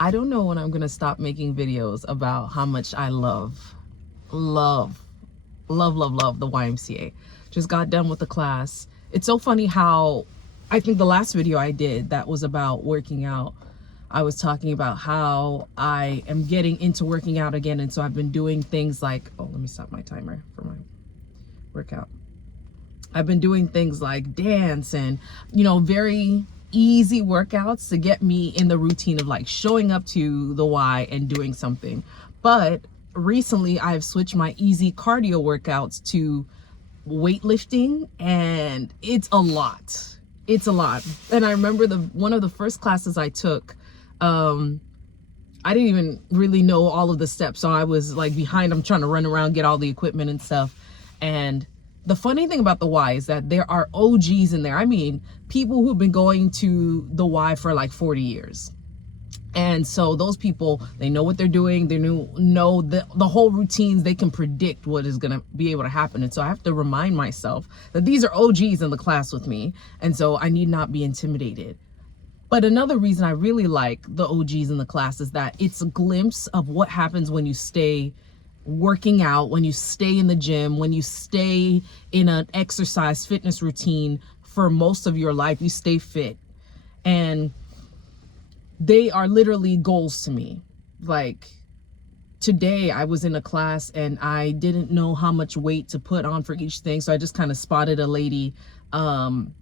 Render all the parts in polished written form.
I don't know when I'm gonna stop making videos about how much I love the YMCA. Just got done with the class. It's so funny how I think the last video I did that was about working out, I was talking about how I am getting into working out again. And so I've been doing things like, oh, let me stop my timer for my workout. I've been doing things like dance and, very easy workouts to get me in the routine of like showing up to the Y and doing something. But recently I've switched my easy cardio workouts to weightlifting, and it's a lot. It's a lot. And I remember one of the first classes I took, I didn't even really know all of the steps. So I was like behind, I'm trying to run around, get all the equipment and stuff. And the funny thing about the Y is that there are OGs in there. I mean, people who've been going to the Y for like 40 years. And so those people, they know what they're doing. They know the whole routines. They can predict what is going to be able to happen. And so I have to remind myself that these are OGs in the class with me. And so I need not be intimidated. But another reason I really like the OGs in the class is that it's a glimpse of what happens when you stay working out, when you stay in the gym, when you stay in an exercise fitness routine for most of your life. You stay fit. And they are literally goals to me. Like today I was in a class and I didn't know how much weight to put on for each thing. So I just kind of spotted a lady, and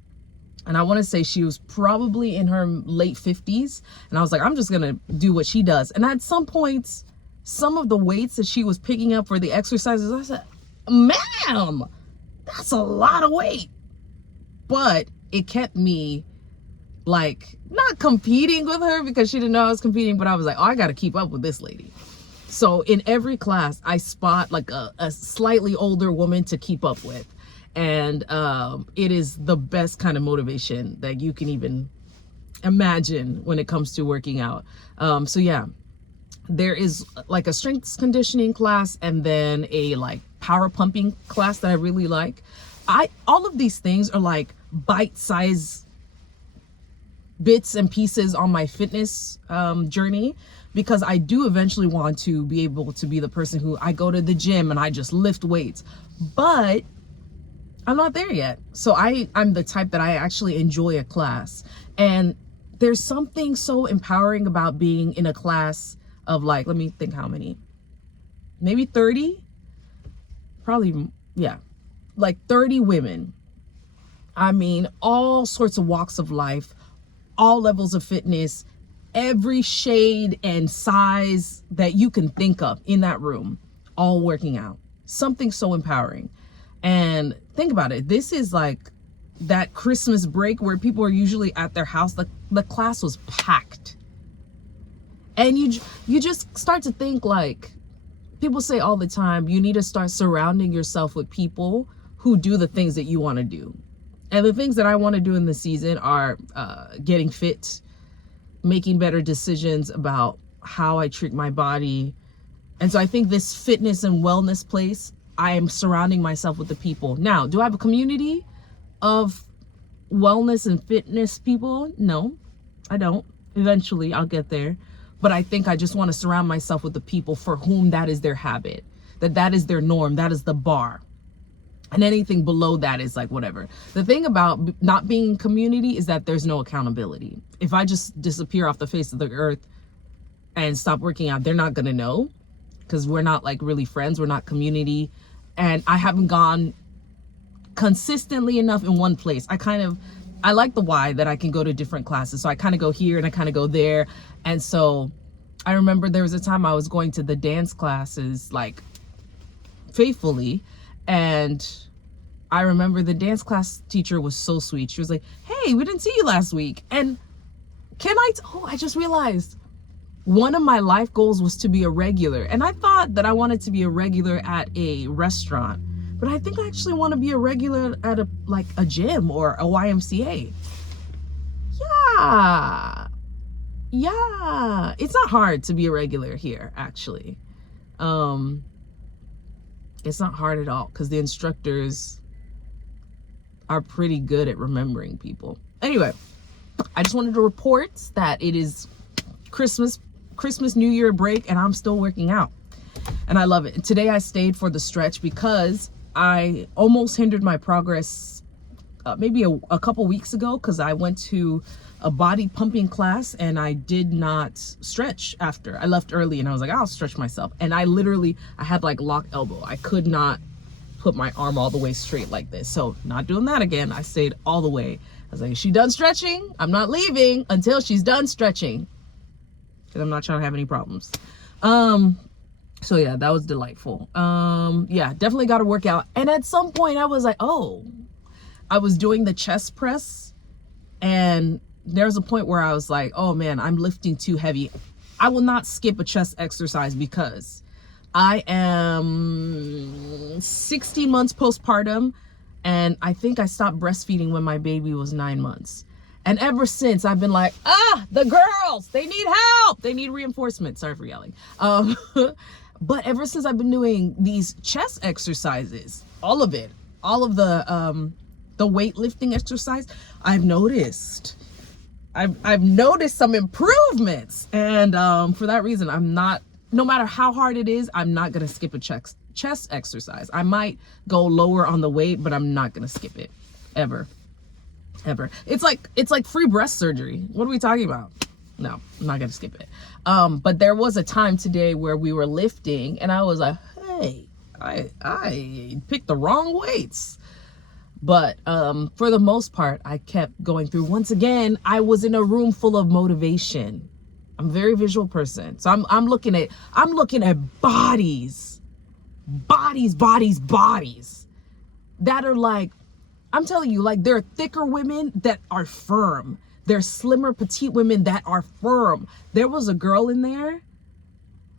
I want to say she was probably in her late 50s. And I was like, I'm just going to do what she does. And at some points, some of the weights that she was picking up for the exercises, I said, ma'am, that's a lot of weight. But it kept me like not competing with her because she didn't know I was competing, but I was like, oh, I got to keep up with this lady. So in every class, I spot like a slightly older woman to keep up with. And it is the best kind of motivation that you can even imagine when it comes to working out. So yeah, there is like a strength conditioning class and then a like power pumping class that I really like. All of these things are like bite-sized bits and pieces on my fitness journey, because I do eventually want to be able to be the person who I go to the gym and I just lift weights, but I'm not there yet. So I'm the type that I actually enjoy a class. And there's something so empowering about being in a class of like, let me think how many, maybe 30, probably, yeah, like 30 women. I mean, all sorts of walks of life, all levels of fitness, every shade and size that you can think of in that room, all working out. Something so empowering. And think about it. This is like that Christmas break where people are usually at their house. The class was packed. And you just start to think, like, people say all the time, you need to start surrounding yourself with people who do the things that you want to do. And the things that I want to do in the season are getting fit, making better decisions about how I treat my body. And so I think this fitness and wellness place, I am surrounding myself with the people. Now, do I have a community of wellness and fitness people? No, I don't. Eventually, I'll get there. But I think I just want to surround myself with the people for whom that is their habit, that is their norm, that is the bar. And anything below that is like whatever. The thing about not being community is that there's no accountability. If I just disappear off the face of the earth and stop working out, they're not going to know, because we're not like really friends. We're not community. And I haven't gone consistently enough in one place. I like the Y that I can go to different classes. So I kind of go here and I kind of go there. And so I remember there was a time I was going to the dance classes like faithfully. And I remember the dance class teacher was so sweet. She was like, hey, we didn't see you last week. And I just realized one of my life goals was to be a regular. And I thought that I wanted to be a regular at a restaurant, but I think I actually want to be a regular at a gym or a YMCA. Yeah. It's not hard to be a regular here, actually. It's not hard at all because the instructors are pretty good at remembering people. Anyway, I just wanted to report that it is Christmas Christmas, New Year break, and I'm still working out. And I love it. Today I stayed for the stretch because I almost hindered my progress maybe a couple weeks ago, because I went to a body pumping class and I did not stretch after. I left early and I was like, I'll stretch myself. And I had like locked elbow. I could not put my arm all the way straight like this. So not doing that again. I stayed all the way. I was like, is she done stretching? I'm not leaving until she's done stretching, because I'm not trying to have any problems. So yeah, that was delightful. Yeah, definitely got to work out. And at some point I was like, oh, I was doing the chest press, and there's a point where I was like, oh man, I'm lifting too heavy. I will not skip a chest exercise because I am 16 months postpartum, and I think I stopped breastfeeding when my baby was 9 months. And ever since, I've been like, the girls, they need help. They need reinforcement. Sorry for yelling. But ever since I've been doing these chest exercises, all of the weightlifting exercise, I've noticed some improvements. And for that reason, no matter how hard it is, I'm not going to skip a chest exercise. I might go lower on the weight, but I'm not going to skip it ever. It's like free breast surgery. What are we talking about? No, I'm not going to skip it. But there was a time today where we were lifting and I was like, hey, I picked the wrong weights. But for the most part, I kept going through. Once again, I was in a room full of motivation. I'm a very visual person. So I'm looking at bodies that are like, I'm telling you, like, there are thicker women that are firm. There's slimmer, petite women that are firm. There was a girl in there.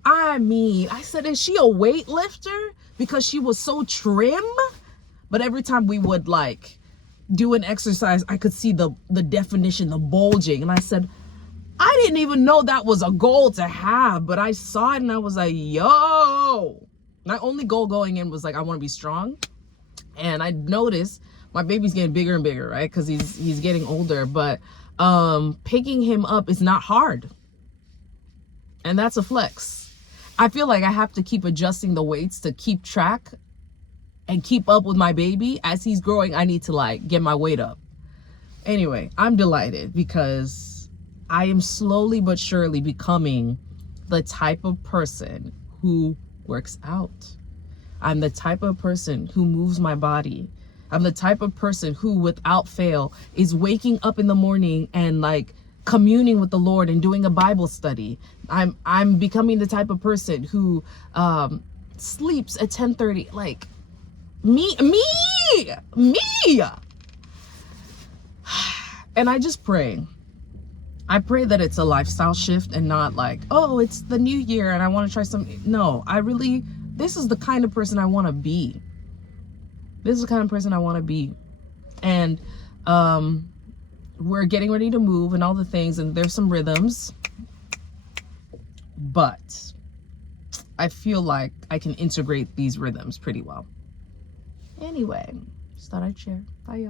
I said, is she a weightlifter? Because she was so trim. But every time we would like do an exercise, I could see the definition, the bulging. And I said, I didn't even know that was a goal to have, but I saw it and I was like, yo. My only goal going in was like, I want to be strong. And I noticed my baby's getting bigger and bigger, right? Because he's getting older. But picking him up is not hard. And that's a flex. I feel like I have to keep adjusting the weights to keep track and keep up with my baby. As he's growing, I need to like get my weight up. Anyway, I'm delighted because I am slowly but surely becoming the type of person who works out. I'm the type of person who moves my body. I'm the type of person who, without fail, is waking up in the morning and like communing with the Lord and doing a Bible study. I'm becoming the type of person who sleeps at 10:30. Like me. And I just pray. I pray that it's a lifestyle shift and not like, oh, it's the new year and I want to try something. No, this is the kind of person I want to be. This is the kind of person I want to be. And we're getting ready to move and all the things, and there's some rhythms. But I feel like I can integrate these rhythms pretty well. Anyway, just thought I'd share. Bye, y'all.